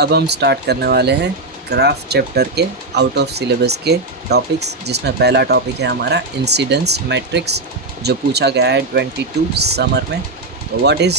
अब हम स्टार्ट करने वाले हैं ग्राफ चैप्टर के आउट ऑफ सिलेबस के टॉपिक्स, जिसमें पहला टॉपिक है हमारा इंसिडेंस मैट्रिक्स, जो पूछा गया है 22 समर में। तो what is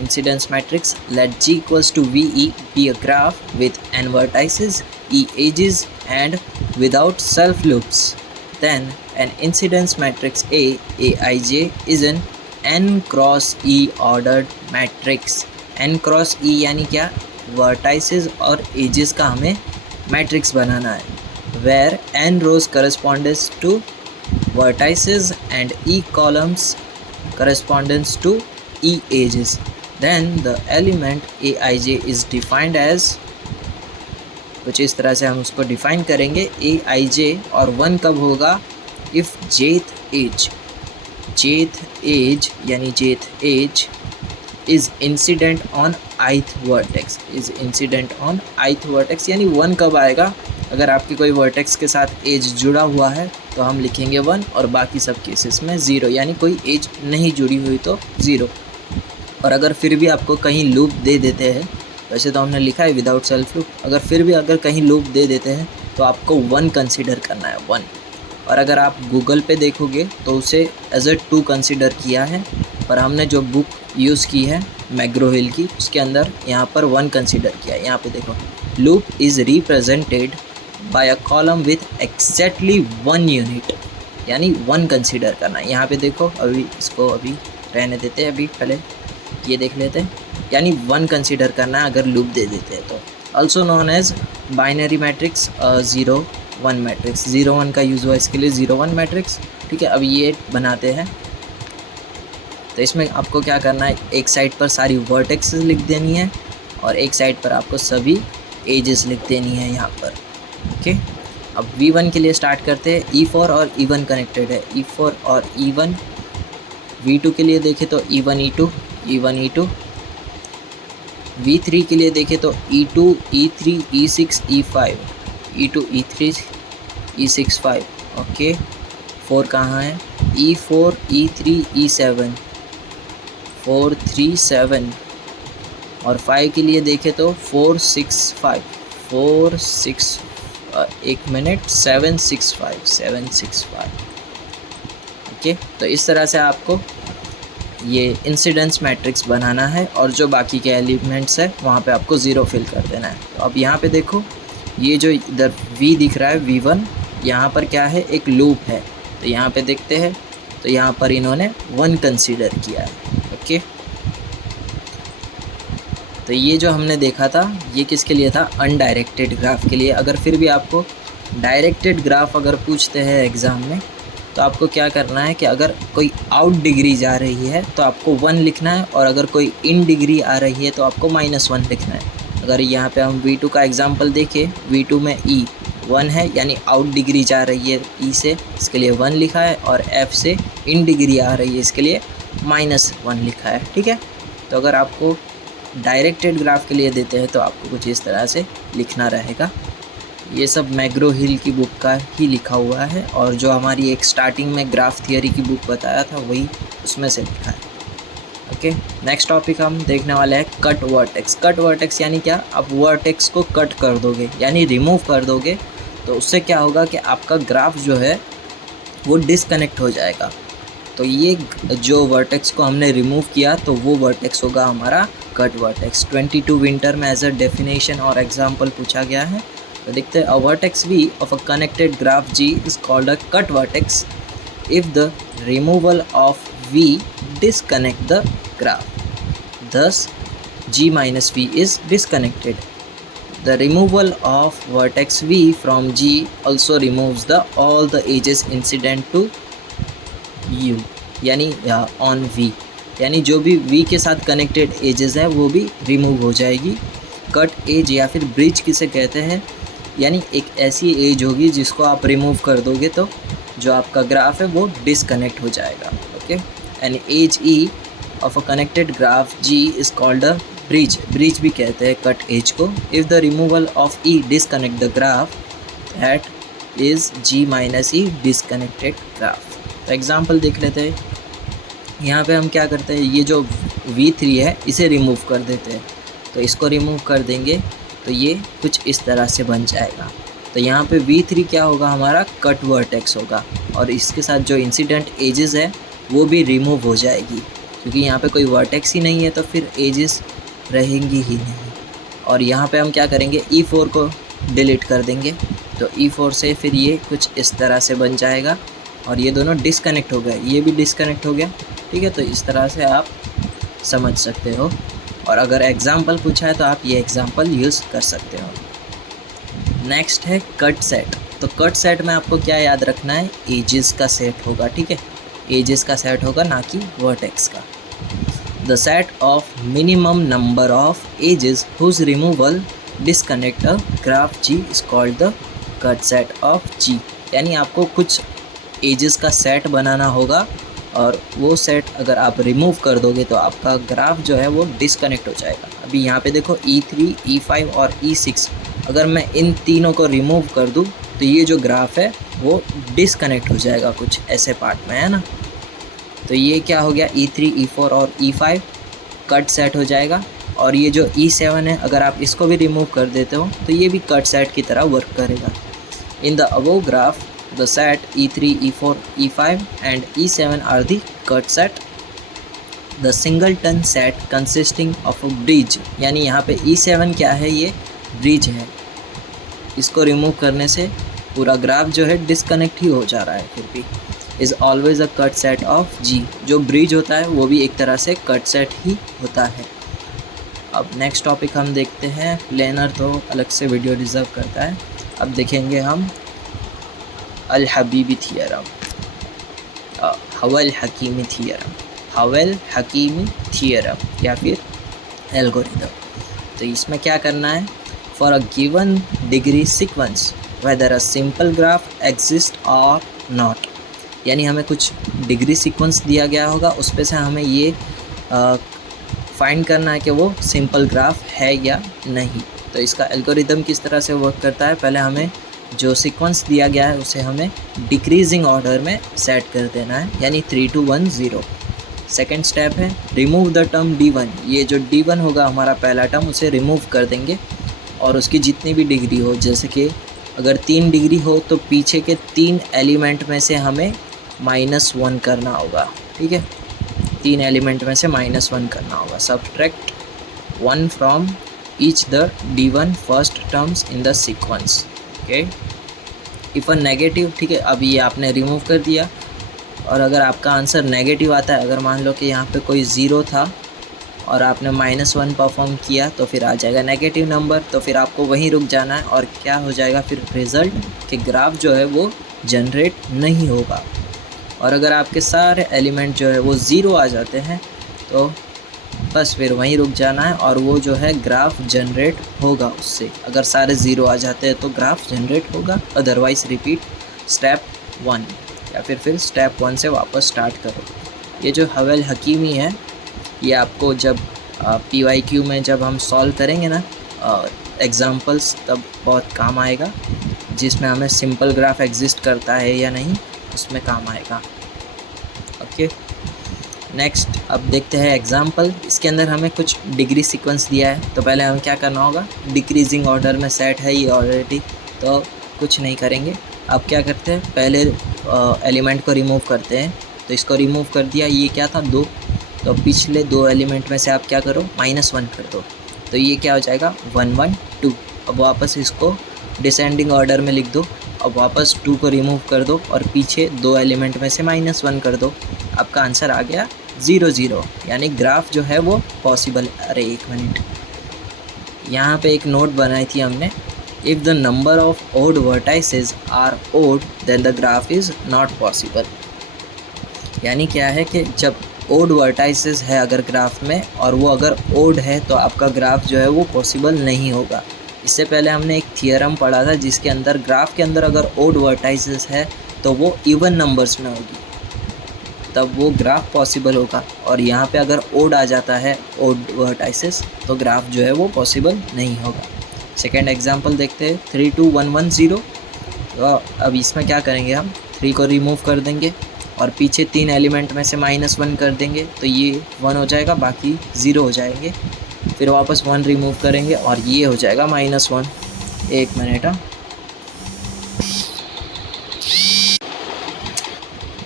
incidence matrix? Let G equals to VE be a graph with n vertices, E edges and without self loops. Then an incidence matrix Aij is an n cross E ordered matrix. n cross E यानी क्या? Vertices और edges का हमें matrix बनाना है, where n rows correspondence to vertices and E columns correspondence to E edges. Then the element Aij is defined as, कुछ इस तरह से हम उसको डिफाइन करेंगे। Aij और 1 कब होगा? If jth edge is incident on ith vertex, यानी 1 कब आएगा? अगर आपकी कोई वर्टेक्स के साथ एज जुड़ा हुआ है तो हम लिखेंगे 1, और बाकी सब केसेस में 0, यानी कोई एज नहीं जुड़ी हुई तो 0। और अगर फिर भी आपको कहीं लूप दे देते हैं, वैसे तो हमने लिखा है विदाउट सेल्फ लूप, अगर कहीं लूप दे देते हैं तो आपको 1 कंसीडर करना है, 1। और अगर आप गूगल पे देखोगे तो उसे एज ए 2 कंसीडर किया है, पर हमने जो बुक यूज़ की है मैग्रो हिल की, उसके अंदर यहाँ पर 1 कंसीडर किया है। यहाँ पे देखो, loop is represented by a column with exactly 1 unit, यानी 1 कंसीडर करना है। यहाँ पे देखो, अभी इसको अभी रहने देते हैं, अभी पहले ये देख लेते हैं, यानी 1 कंसीडर करना है अगर लूप दे देते हैं तो। Also known as binary matrix, 0-1 matrix. 0-1 का यूज़ हुआ इसके लिए 0-1 मैट्रिक्स, ठीक है। अब ये बनाते हैं, तो इसमें आपको क्या करना है, एक साइड पर सारी वर्टेक्सेस लिख देनी है और एक साइड पर आपको सभी एजेस लिख देनी है यहाँ पर, ओके। अब V1 के लिए स्टार्ट करते हैं। E4 और E1 कनेक्टेड है, E4 और E1। V2 के लिए देखें तो E1 E2, E1 E2। V3 के लिए देखें तो E2 E3 E6 E5, E2 E3 E6 5, okay. 4 कहाँ है? E4 E3 E7 4 3 7। और 5 के लिए देखें तो 4 6 5 4 6 1 मिनट 7 6 5 7 6 5, ओके। तो इस तरह से आपको ये इंसिडेंस मैट्रिक्स बनाना है, और जो बाकी के एलिमेंट्स है वहाँ पे आपको 0 फिल कर देना है। तो अब यहाँ पे देखो, ये जो इधर V दिख रहा है V1, यहाँ पर क्या है? एक लूप है। तो यहाँ पे देखते हैं, तो यहाँ पर इन्होंने 1 कंसीडर किया है, ओके। तो ये जो हमने देखा था, ये किसके लिए था? अनडायरेक्टेड ग्राफ के लिए। अगर फिर भी आपको डायरेक्टेड ग्राफ अगर पूछते हैं एग्ज़ाम में, तो आपको क्या करना है कि अगर कोई आउट डिग्री जा रही है तो आपको 1 लिखना है, और अगर कोई इन डिग्री आ रही है तो आपको -1 लिखना है। अगर यहाँ पे हम V2 का एग्जांपल देखें, V2 में E 1 है, यानी आउट डिग्री जा रही है E से, इसके लिए 1 लिखा है, और F से इन डिग्री आ रही है, इसके लिए -1 लिखा है, ठीक है। तो अगर आपको डायरेक्टेड ग्राफ के लिए देते हैं तो आपको कुछ इस तरह से लिखना रहेगा। ये सब मैग्रो हिल की बुक का ही लिखा हुआ है, और जो हमारी एक स्टार्टिंग में ग्राफ थियरी की बुक बताया था वही उसमें से लिखा है, ओके। नेक्स्ट टॉपिक हम देखने वाले हैं कट वर्टेक्स। कट वर्टेक्स यानी क्या? आप वर्टेक्स को कट कर दोगे, यानी रिमूव कर दोगे, तो उससे क्या होगा कि आपका ग्राफ जो है वो डिसकनेक्ट हो जाएगा। तो ये जो वर्टेक्स को हमने रिमूव किया, तो वो वर्टेक्स होगा हमारा कट वर्टेक्स। 22 विंटर में एज अ डेफिनेशन और एग्जाम्पल पूछा गया है। तो देखते हैं, अ vertex V of a connected graph G is called a cut vertex if the removal of V disconnect the graph. Thus, G minus V is disconnected. The removal of vertex V from G also removes all the edges incident to U, यानी on V, यानी जो भी V के साथ connected edges है वो भी remove हो जाएगी। कट एज या फिर ब्रिज किसे कहते हैं? यानी एक ऐसी एज होगी जिसको आप रिमूव कर दोगे तो जो आपका ग्राफ है वो डिसकनेक्ट हो जाएगा, okay. An edge E of a connected graph G is called a bridge. Bridge भी कहते हैं कट एज को। If the removal of E disconnect the graph, that is G minus E disconnected graph. तो example देख लेते हैं। यहाँ पे हम क्या करते हैं, ये जो V3 है इसे रिमूव कर देते हैं। तो इसको रिमूव कर देंगे तो तो ये कुछ इस तरह से बन जाएगा। तो यहाँ पे V3 क्या होगा, हमारा कट वर्टेक्स होगा, और इसके साथ जो इंसिडेंट एजेस है वो भी रिमूव हो जाएगी, क्योंकि यहाँ पे कोई वर्टेक्स ही नहीं है तो फिर एजेस रहेंगी ही नहीं। और यहाँ पे हम क्या करेंगे, E4 को डिलीट कर देंगे, तो E4 से फिर ये कुछ इस तरह से बन जाएगा, और ये दोनों डिस्कनेक्ट हो गए, ये भी डिस्कनेक्ट हो गया। ठीक है, तो इस तरह से आप समझ सकते हो, और अगर एग्ज़ाम्पल पूछा है तो आप ये एग्ज़ाम्पल यूज़ कर सकते हो। नेक्स्ट है कट सेट। तो कट सेट में आपको क्या याद रखना है, एजेस का सेट होगा। ठीक है, एजेस का सेट होगा, ना कि वर्टेक्स का। The set of minimum number of edges whose removal disconnect a graph G is called the cut set of G। यानी आपको कुछ एजेस का सेट बनाना होगा, और वो सेट अगर आप रिमूव कर दोगे तो आपका ग्राफ जो है वो डिस्कनेक्ट हो जाएगा। अभी यहाँ पे देखो E3, E5 और E6, अगर मैं इन तीनों को रिमूव कर दूँ तो ये जो ग्राफ है वो डिस्कनेक्ट हो जाएगा कुछ ऐसे पार्ट में, है ना। तो ये क्या हो गया, E3, E4 और E5 कट सेट हो जाएगा, और ये जो E7 है अगर आप इसको भी रिमूव कर देते हो तो ये भी कट सेट की तरह वर्क करेगा। In the above graph the set E3, E4, E5 and E7 are the cut set. The singleton set consisting of a bridge, यानी यहाँ पे E7 क्या है, ये ब्रिज है, इसको रिमूव करने से पूरा ग्राफ जो है डिस्कनेक्ट ही हो जा रहा है, फिर भी is always a cut set of G। जो ब्रिज होता है वो भी एक तरह से कट सेट ही होता है। अब नेक्स्ट टॉपिक हम देखते हैं, प्लेनर तो अलग से वीडियो डिज़र्व करता है। अब देखेंगे हम अल हबीबी theorem, Havel Hakimi theorem, Havel Hakimi theorem या फिर एल्गोरिथम। तो इसमें क्या करना है, for a given degree sequence whether a simple graph exist और नॉट, यानी हमें कुछ डिग्री सीक्वेंस दिया गया होगा, उस पे से हमें ये फाइंड करना है कि वो सिंपल ग्राफ है या नहीं। तो इसका एल्गोरिथम किस तरह से वर्क करता है, पहले हमें जो सीक्वेंस दिया गया है उसे हमें डिक्रीजिंग ऑर्डर में सेट कर देना है, यानी 3 2 1 0। सेकेंड स्टेप है रिमूव द टर्म D1, ये जो D1 होगा हमारा पहला टर्म, उसे रिमूव कर देंगे, और उसकी जितनी भी डिग्री हो, जैसे कि अगर 3 डिग्री हो तो पीछे के 3 एलिमेंट में से हमें -1 करना होगा। ठीक है, 3 एलिमेंट में से -1 करना होगा। Subtract 1 from each the D1 first terms in the sequence. Okay, if a negative, ठीक है, अब ये आपने रिमूव कर दिया, और अगर आपका आंसर नेगेटिव आता है, अगर मान लो कि यहाँ पे कोई 0 था और आपने -1 परफॉर्म किया तो फिर आ जाएगा नेगेटिव नंबर, तो फिर आपको वहीं रुक जाना है, और क्या हो जाएगा फिर रिज़ल्ट कि ग्राफ जो है वो जनरेट नहीं होगा। और अगर आपके सारे एलिमेंट जो है वो 0 आ जाते हैं तो बस फिर वहीं रुक जाना है, और वो जो है ग्राफ जनरेट होगा उससे। अगर सारे 0 आ जाते हैं तो ग्राफ जनरेट होगा, अदरवाइज़ रिपीट स्टेप 1, या फिर स्टेप 1 से वापस स्टार्ट करो। ये जो हवल हकीमी है, ये आपको जब PYQ में जब हम सॉल्व करेंगे ना एग्जाम्पल्स, तब बहुत काम आएगा, जिसमें हमें सिंपल ग्राफ एग्जिस्ट करता है या नहीं उसमें काम आएगा। ओके, नेक्स्ट अब देखते हैं एग्जाम्पल। इसके अंदर हमें कुछ डिग्री सीक्वेंस दिया है, तो पहले हमें क्या करना होगा, डिक्रीजिंग ऑर्डर में सेट है ये ऑलरेडी, तो कुछ नहीं करेंगे। अब क्या करते हैं, पहले एलिमेंट को रिमूव करते हैं, तो इसको रिमूव कर दिया, ये क्या था 2, तो पिछले 2 एलिमेंट में से आप क्या करो, -1 कर दो, तो ये क्या हो जाएगा 1 1 2। अब वापस इसको डिसेंडिंग ऑर्डर में लिख दो, अब वापस 2 को रिमूव कर दो और पीछे 2 एलिमेंट में से -1 कर दो, आपका आंसर आ गया 0 0, यानी ग्राफ जो है वो पॉसिबल। अरे एक मिनट, यहाँ पे एक नोट बनाई थी हमने, if the number of odd vertices are odd then the graph is not possible. यानी क्या है कि जब ओड वर्टाइसेस है अगर ग्राफ में, और वो अगर ओड है, तो आपका ग्राफ जो है वो पॉसिबल नहीं होगा। इससे पहले हमने एक थियरम पढ़ा था जिसके अंदर ग्राफ के अंदर अगर ओड वर्टाइसेस है तो वो इवन नंबर्स में होगी, तब वो ग्राफ पॉसिबल होगा। और यहाँ पे अगर ओड आ जाता है, ओड वर्टाइसेस, तो ग्राफ जो है वो पॉसिबल नहीं होगा। सेकेंड एग्जांपल देखते हैं, 3 2 1 1 0। तो अब इसमें क्या करेंगे, हम 3 को रिमूव कर देंगे और पीछे 3 एलिमेंट में से -1 कर देंगे, तो ये 1 हो जाएगा, बाकी 0 हो जाएंगे। फिर वापस 1 रिमूव करेंगे और ये हो जाएगा -1। एक मिनट।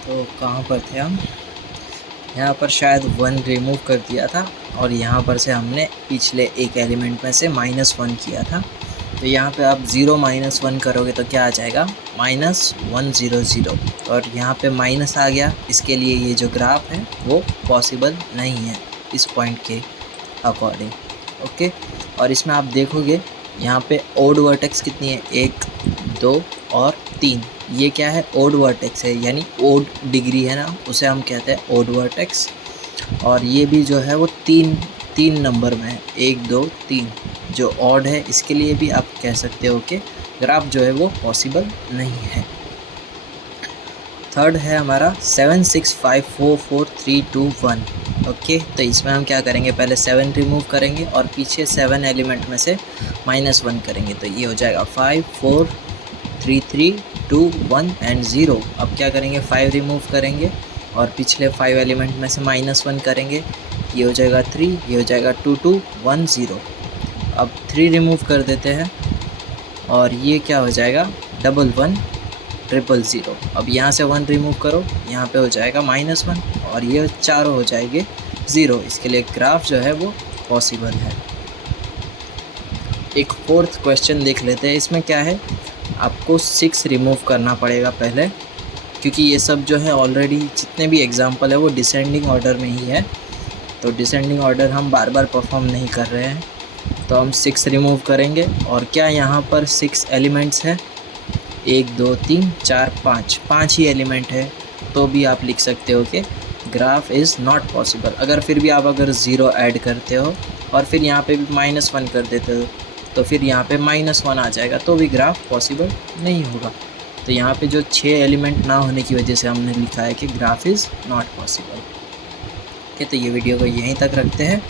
तो कहाँ पर थे हम? यहाँ पर शायद 1 रिमूव कर दिया था और यहाँ पर से हमने पिछले एक एलिमेंट में से -1 किया था। तो यहाँ पे आप 0 -1 करोगे तो क्या आ जाएगा? -100 और यहाँ पे माइनस आ गया। इसके लिए ये जो ग्राफ है वो पॉसिबल नहीं है इस पॉइंट के अकॉर्डिंग। ओके, और इसमें आप देखोगे यहाँ पे ओड वर्टेक्स कितनी है? 1, 2 और 3। ये क्या है? ओड वर्टेक्स है, यानी ओड डिग्री है ना, उसे हम कहते हैं ओड वर्टेक्स। और ये भी जो है वो तीन नंबर में है, 1, 2, 3। जो ऑड है इसके लिए भी आप कह सकते हो कि ग्राफ जो है वो पॉसिबल नहीं है। थर्ड है हमारा 7, 6, 5, 4, 4, 3, 2, 1। ओके, तो इसमें हम क्या करेंगे? पहले 7 रिमूव करेंगे और पीछे 7 एलिमेंट में से -1 करेंगे। तो ये हो जाएगा 5, 4, 3, 3, 2, 1 एंड 0। अब क्या करेंगे? 5 रिमूव करेंगे और पिछले 5 एलिमेंट में से -1 करेंगे। ये हो जाएगा 3, ये हो जाएगा 2, 2, 1, 0। अब 3 रिमूव कर देते हैं और ये क्या हो जाएगा? 1, 1, 0, 0। अब यहाँ से 1 रिमूव करो, यहाँ पे हो जाएगा -1 और ये चारों हो जाएंगे 0। इसके लिए ग्राफ जो है वो पॉसिबल है। एक फोर्थ क्वेश्चन देख लेते हैं। इसमें क्या है? आपको 6 रिमूव करना पड़ेगा पहले, क्योंकि ये सब जो है ऑलरेडी जितने भी एग्जांपल है वो डिसेंडिंग ऑर्डर में ही है। तो डिसेंडिंग ऑर्डर हम बार बार परफॉर्म नहीं कर रहे हैं। तो हम 6 रिमूव करेंगे और क्या यहाँ पर 6 एलिमेंट्स है? 1, 2, 3, 4, 5 ही एलिमेंट है। तो भी आप लिख सकते हो कि ग्राफ इज़ नॉट पॉसिबल। अगर फिर भी आप अगर 0 ऐड करते हो और फिर यहाँ पे भी -1 कर देते हो तो फिर यहाँ पे -1 आ जाएगा, तो भी ग्राफ पॉसिबल नहीं होगा। तो यहाँ पे जो 6 एलिमेंट ना होने की वजह से हमने लिखा है कि graph is not possible. Okay, तो ये वीडियो को यहीं तक रखते हैं।